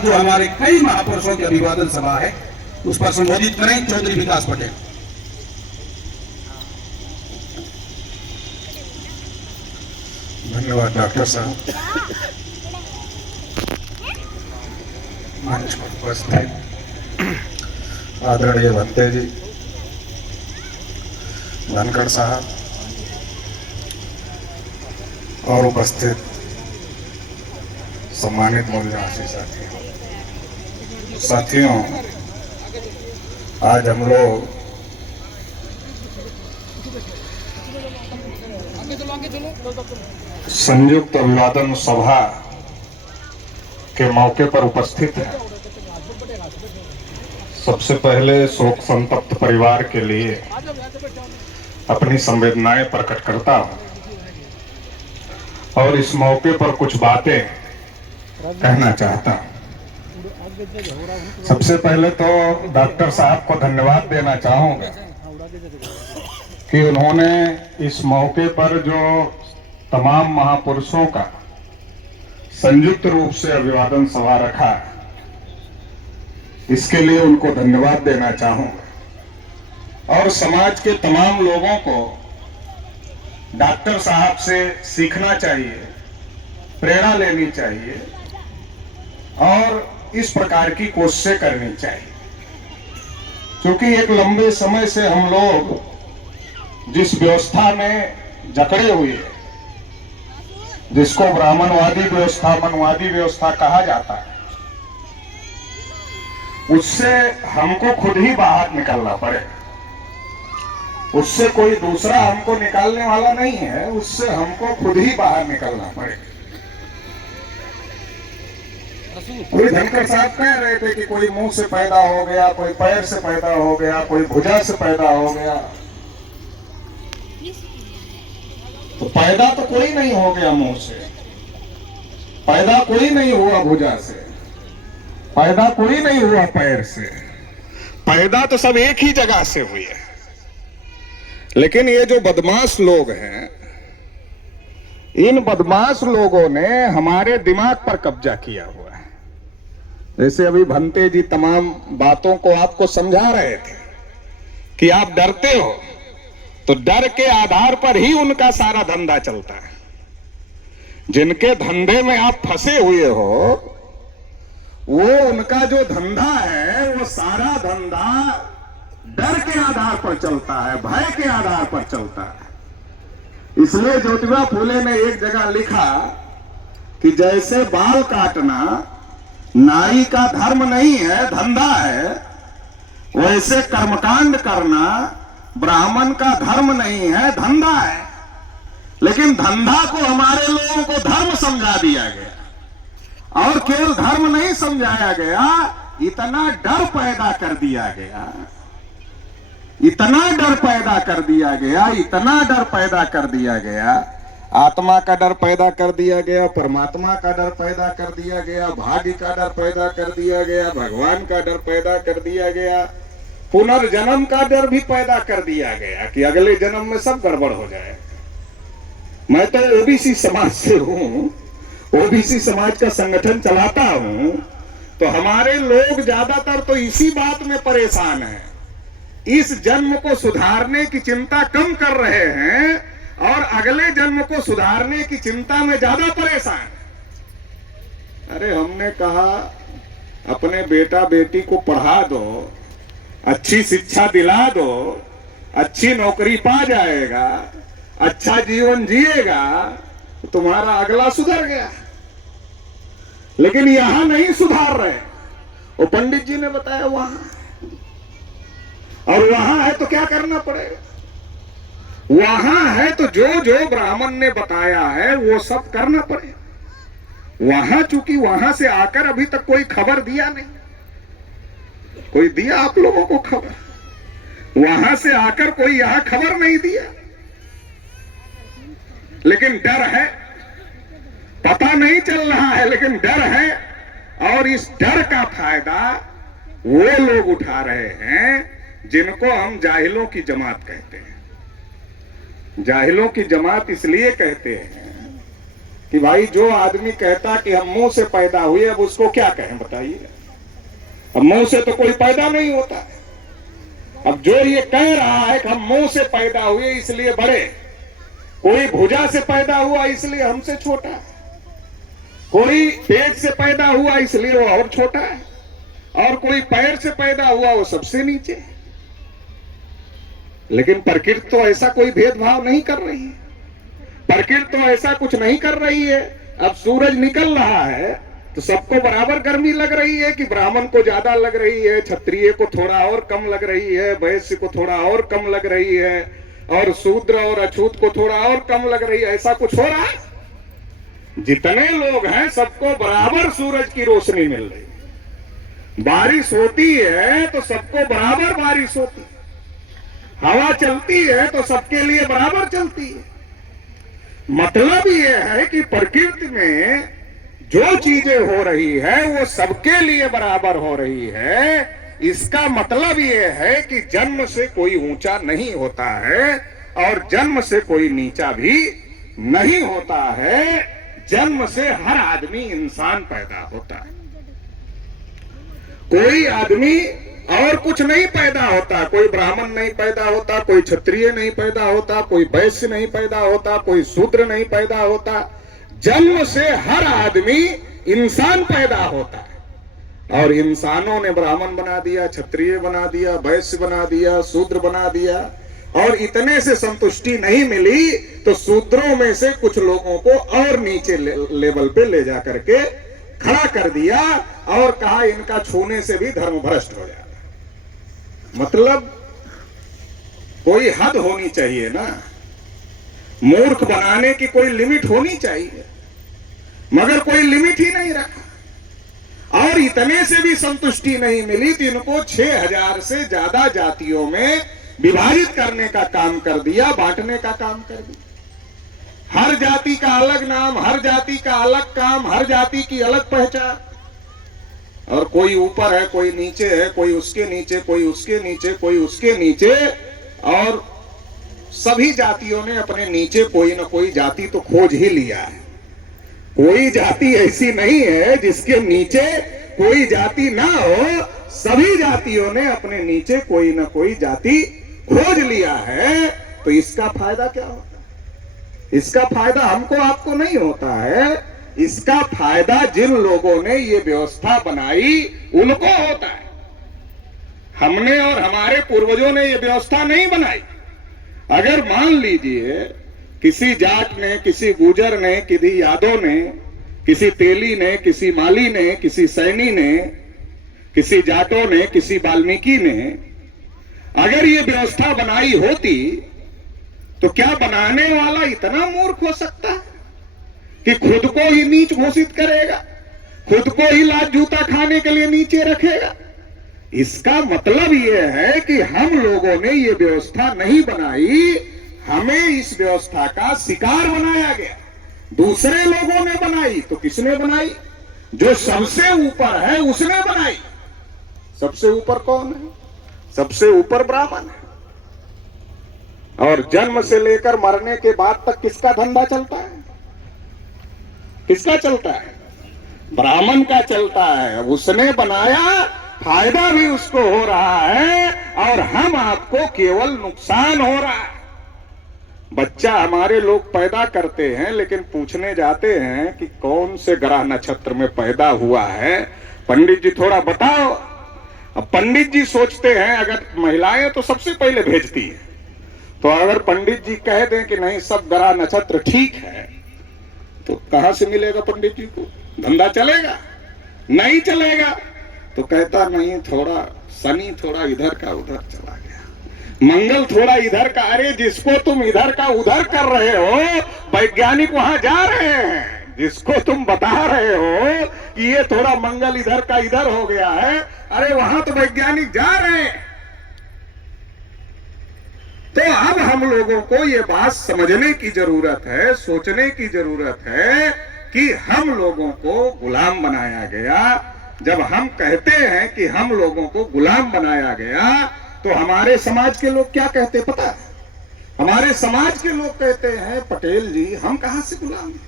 जो हमारे कई महापुरुषों की अभिवादन सभा है उस पर संबोधित करें चौधरी विकास पटेल। धन्यवाद डॉक्टर साहब। मंच पर उपस्थित आदरणीय भंते जी, धनखड़ साहब और उपस्थित सम्मानित मूल्यवासी साथियों, आज हम लोग संयुक्त अभिवादन सभा के मौके पर उपस्थित हैं। सबसे पहले शोक संतप्त परिवार के लिए अपनी संवेदनाएं प्रकट करता हूं और इस मौके पर कुछ बातें कहना चाहता हूं। सबसे पहले तो डॉक्टर साहब को धन्यवाद देना चाहूंगा कि उन्होंने इस मौके पर जो तमाम महापुरुषों का संयुक्त रूप से अभिवादन सभा रखा, इसके लिए उनको धन्यवाद देना चाहूंगा। और समाज के तमाम लोगों को डॉक्टर साहब से सीखना चाहिए, प्रेरणा लेनी चाहिए और इस प्रकार की कोशिशें करनी चाहिए, क्योंकि एक लंबे समय से हम लोग जिस व्यवस्था में जकड़े हुए हैं, जिसको ब्राह्मणवादी व्यवस्था, मनवादी व्यवस्था कहा जाता है, उससे हमको खुद ही बाहर निकलना पड़ेगा। उससे कोई दूसरा हमको निकालने वाला नहीं है, उससे हमको खुद ही बाहर निकलना पड़ेगा। कोई धनखड़ साहब कह रहे थे कि कोई मुंह से पैदा हो गया, कोई पैर से पैदा हो गया, कोई भुजा से पैदा हो गया। तो पैदा तो कोई नहीं हो गया मुंह से, पैदा कोई नहीं हुआ भुजा से, पैदा कोई नहीं हुआ पैर से, पैदा तो सब एक ही जगह से हुई है। लेकिन ये जो बदमाश लोग हैं, इन बदमाश लोगों ने हमारे दिमाग पर कब्जा किया हुआ है। जैसे अभी भंते जी तमाम बातों को आपको समझा रहे थे कि आप डरते हो, तो डर के आधार पर ही उनका सारा धंधा चलता है। जिनके धंधे में आप फंसे हुए हो, वो उनका जो धंधा है, वो सारा धंधा डर के आधार पर चलता है, भय के आधार पर चलता है। इसलिए ज्योतिबा फूले ने एक जगह लिखा कि जैसे बाल काटना नारी का धर्म नहीं है, धंधा है, वैसे कर्मकांड करना ब्राह्मण का धर्म नहीं है, धंधा है। लेकिन धंधा को हमारे लोगों को धर्म समझा दिया गया, और केवल धर्म नहीं समझाया गया, इतना डर पैदा कर दिया गया, इतना डर पैदा कर दिया गया, इतना डर पैदा कर दिया गया। आत्मा का डर पैदा कर दिया गया, परमात्मा का डर पैदा कर दिया गया, भाग्य का डर पैदा कर दिया गया, भगवान का डर पैदा कर दिया गया, पुनर्जन्म का डर भी पैदा कर दिया गया कि अगले जन्म में सब गड़बड़ हो जाए। मैं तो ओबीसी समाज से हूं, ओबीसी समाज का संगठन चलाता हूं, तो हमारे लोग ज्यादातर तो इसी बात में परेशान हैं। इस जन्म को सुधारने की चिंता कम कर रहे हैं और अगले जन्म को सुधारने की चिंता में ज्यादा परेशान है। अरे हमने कहा अपने बेटा बेटी को पढ़ा दो, अच्छी शिक्षा दिला दो, अच्छी नौकरी पा जाएगा, अच्छा जीवन जिएगा, तो तुम्हारा अगला सुधर गया। लेकिन यहां नहीं सुधार रहे। वो पंडित जी ने बताया वहां, और वहां है तो क्या करना पड़ेगा? वहां है तो जो जो ब्राह्मण ने बताया है वो सब करना पड़ेगा। वहां चूंकि वहां से आकर अभी तक कोई खबर दिया नहीं, कोई दिया आप लोगों को खबर? वहां से आकर कोई यहां खबर नहीं दिया। लेकिन डर है, पता नहीं चल रहा है, लेकिन डर है, और इस डर का फायदा वो लोग उठा रहे हैं जिनको हम जाहिलों की जमात कहते हैं। जाहिलों की जमात इसलिए कहते हैं कि भाई जो आदमी कहता कि हम मुंह से पैदा हुए, अब उसको क्या कहें बताइए। अब मुंह से तो कोई पैदा नहीं होता है। अब जो ये कह रहा है कि हम मुंह से पैदा हुए इसलिए बड़े, कोई भुजा से पैदा हुआ इसलिए हमसे छोटा है, कोई पेट से पैदा हुआ इसलिए वो और छोटा है, और कोई पैर से पैदा हुआ वो सबसे नीचे है। लेकिन प्रकृति तो ऐसा कोई भेदभाव नहीं कर रही है। प्रकृति तो ऐसा कुछ नहीं कर रही है। अब सूरज निकल रहा है तो सबको बराबर गर्मी लग रही है कि ब्राह्मण को ज्यादा लग रही है, क्षत्रिय को थोड़ा और कम लग रही है, वैश्य को थोड़ा और कम लग रही है, और शूद्र और अछूत को थोड़ा और कम लग रही है। ऐसा कुछ हो रहा है? जितने लोग हैं सबको बराबर सूरज की रोशनी मिल रही है। बारिश होती है तो सबको बराबर बारिश होती है, हवा चलती है तो सबके लिए बराबर चलती है। मतलब यह है कि प्रकृति में जो चीजें हो रही है वो सबके लिए बराबर हो रही है। इसका मतलब यह है कि जन्म से कोई ऊंचा नहीं होता है और जन्म से कोई नीचा भी नहीं होता है। जन्म से हर आदमी इंसान पैदा होता है। कोई आदमी और कुछ नहीं पैदा होता, कोई ब्राह्मण नहीं पैदा होता, कोई क्षत्रिय नहीं पैदा होता, कोई वैश्य नहीं पैदा होता, कोई शूद्र नहीं पैदा होता। जन्म से हर आदमी इंसान पैदा होता है और इंसानों ने ब्राह्मण बना दिया, क्षत्रिय बना दिया, वैश्य बना दिया, शूद्र बना दिया। और इतने से संतुष्टि नहीं मिली तो शूद्रों में से कुछ लोगों को और नीचे लेवल पे ले जा करके खड़ा कर दिया और कहा इनका छूने से भी धर्म भ्रष्ट हो जाता। मतलब कोई हद होनी चाहिए ना, मूर्ख बनाने की कोई लिमिट होनी चाहिए, मगर कोई लिमिट ही नहीं रखा। और इतने से भी संतुष्टि नहीं मिली तो इनको 6000 से ज्यादा जातियों में विभाजित करने का काम कर दिया, बांटने का काम कर दिया। हर जाति का अलग नाम, हर जाति का अलग काम, हर जाति की अलग पहचान। और कोई ऊपर है, कोई नीचे है, कोई उसके नीचे, कोई उसके नीचे, कोई उसके नीचे। और सभी जातियों ने अपने नीचे कोई ना कोई जाति तो खोज ही लिया है। कोई जाति ऐसी नहीं है जिसके नीचे कोई जाति ना हो। सभी जातियों ने अपने नीचे कोई ना कोई जाति खोज लिया है। तो इसका फायदा क्या होता है? इसका फायदा हमको आपको नहीं होता है। इसका फायदा जिन लोगों ने ये व्यवस्था बनाई उनको होता है। हमने और हमारे पूर्वजों ने ये व्यवस्था नहीं बनाई। अगर मान लीजिए किसी जाट ने, किसी गुजर ने, किसी यादव ने, किसी तेली ने, किसी माली ने, किसी सैनी ने, किसी जाटों ने, किसी वाल्मीकि ने अगर ये व्यवस्था बनाई होती तो क्या बनाने वाला इतना मूर्ख हो सकता है कि खुद को ही नीच घोषित करेगा, खुद को ही लात जूता खाने के लिए नीचे रखेगा? इसका मतलब यह है कि हम लोगों ने ये व्यवस्था नहीं बनाई, हमें इस व्यवस्था का शिकार बनाया गया। दूसरे लोगों ने बनाई तो किसने बनाई? जो सबसे ऊपर है उसने बनाई। सबसे ऊपर कौन है? सबसे ऊपर ब्राह्मण है। और जन्म से लेकर मरने के बाद तक किसका धंधा चलता है? किसका चलता है? ब्राह्मण का चलता है। उसने बनाया, फायदा भी उसको हो रहा है और हम आपको केवल नुकसान हो रहा है। बच्चा हमारे लोग पैदा करते हैं लेकिन पूछने जाते हैं कि कौन से ग्रह नक्षत्र में पैदा हुआ है, पंडित जी थोड़ा बताओ। अब पंडित जी सोचते हैं, अगर महिलाएं तो सबसे पहले भेजती है, तो अगर पंडित जी कह दें कि नहीं सब ग्रह नक्षत्र ठीक है तो कहां से मिलेगा पंडित जी को? धंधा चलेगा? नहीं चलेगा। तो कहता नहीं, थोड़ा शनि थोड़ा इधर का उधर चला गया, मंगल थोड़ा इधर का। अरे जिसको तुम इधर का उधर कर रहे हो, वैज्ञानिक वहां जा रहे हैं। जिसको तुम बता रहे हो कि ये थोड़ा मंगल इधर का इधर हो गया है, अरे वहां तो वैज्ञानिक जा रहे हैं। तो अब हम लोगों को ये बात समझने की जरूरत है, सोचने की जरूरत है कि हम लोगों को गुलाम बनाया गया। जब हम कहते हैं कि हम लोगों को गुलाम बनाया गया तो हमारे समाज के लोग क्या कहते पता है? हमारे समाज के लोग कहते हैं, पटेल जी हम कहां से गुलाम हैं?